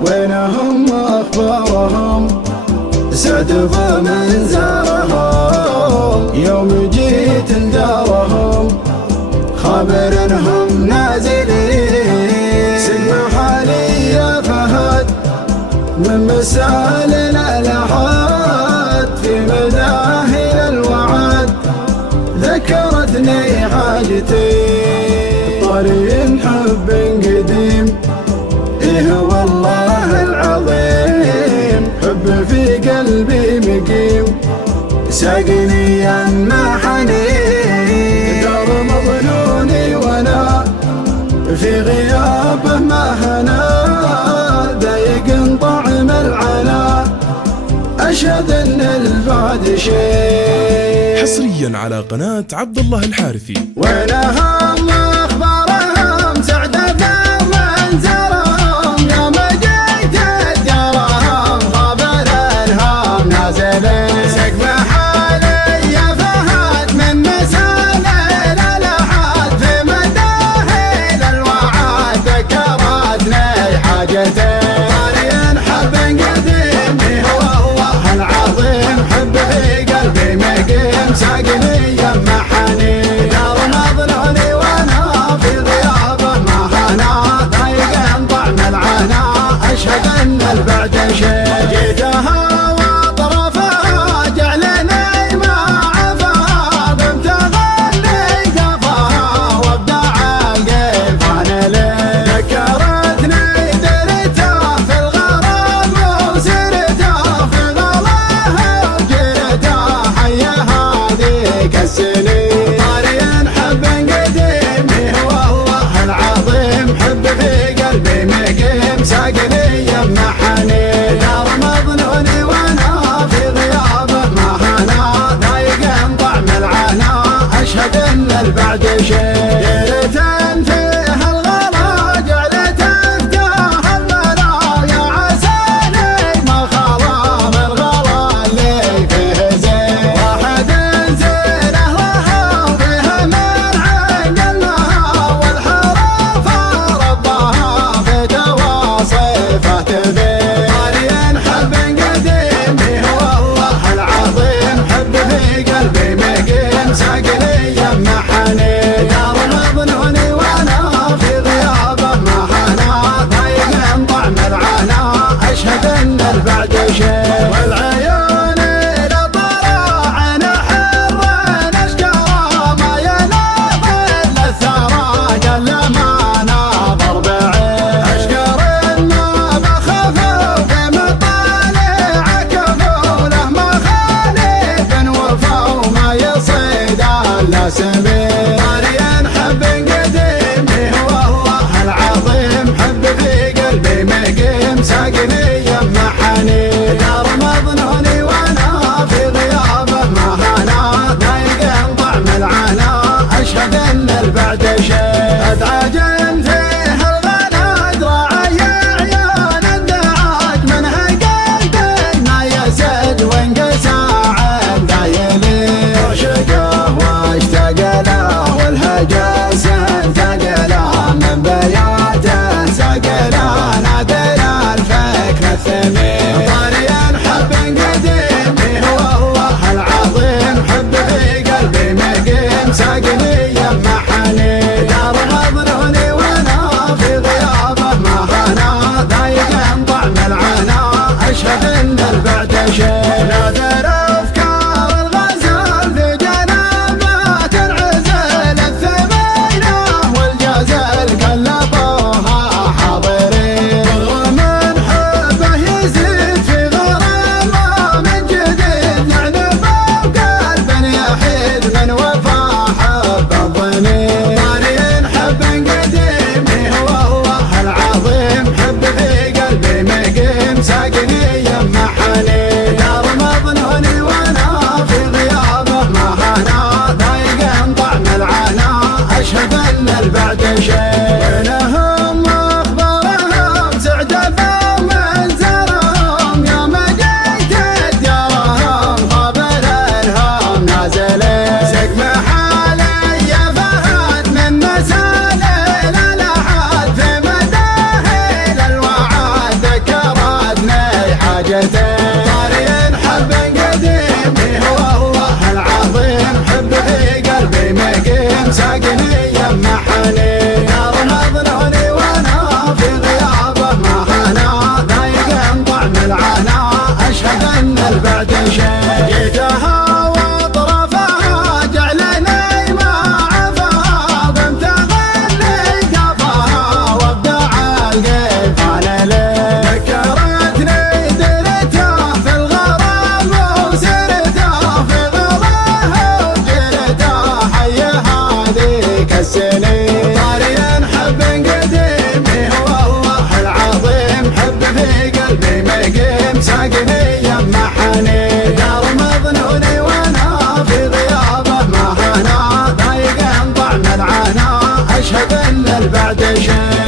وينهم أخبارهم سعد بمن زارهم يوم جيت لدارهم خبر انهم نازلين سلم حالي يا فهد من مسال الأحد في مداهل الوعد ذكرتني حاجتي طريق حب قديم إيه والله العظيم حب في قلبي مقيم ساقني ما حنين دار مظنوني وانا في غيابه ما هنا ضايق طعم العنا أشهد ان البعد شيء. حصريا على قناة عبد الله الحارثي. وينهم اخبارهم سعد بمن زارهم يوم جيت دارهم خبر انهم نازلين سقف حالي يا فهد من مسال الأحد في مداهل الوعد ذكرتني حاجتي طريق حب قديم والله العظيم حب في قلبي مقيم ساقني يما حنين دار مظنوني وانا في غيابه ما هنا ضايق طعم العنا اشهد ان البعد شيء جيتها واطرفها جعلني ما عفا بمتغني قفاها وابدع القيفان لي ذكرتني درته في الغرام وسرته في غلاه وجرته حي هذيك السنين طريق حب قديم والله العظيم حب في قلبي مقيم ساقني يما حنين دار مظنوني وانا في غيابه ما هنا ضايق طعم العنا اشهد ان البعد شيء ديرة فيها الغلا جعلت افتاه الملا يا عساني ما خلا من غلا اللي فيه زين واحد زين اهلها وفيها من عقلها والحرف ربها في تواصفه تبين طريق حب قديم والله العظيم حب في قلبي مقيم ساقني يما حنين دار مظنوني وانا في غيابه ما هنا ضايق طعم العنا اشهد ان البعد شيء والعيون الى طلع نحر اشكره ما ينام الا الثرى قل ما ناظر بعين اشكر ما بخاف في مطالع كفوله ما خالف وفا وما يصيد الا سبيل طريق حب قديم والله العظيم حب في قلبي مقيم ساقني يما حنين دار مظنوني وانا في غيابه ما هنا ضايق طعم العنا اشهد ان البعد شيء ادعاجن فيها الغلا دراعي عيون الدعاج منها قلبي ما يسد وانقسى عن دايلي عشقه واشتاق اشهد ان البعد شيء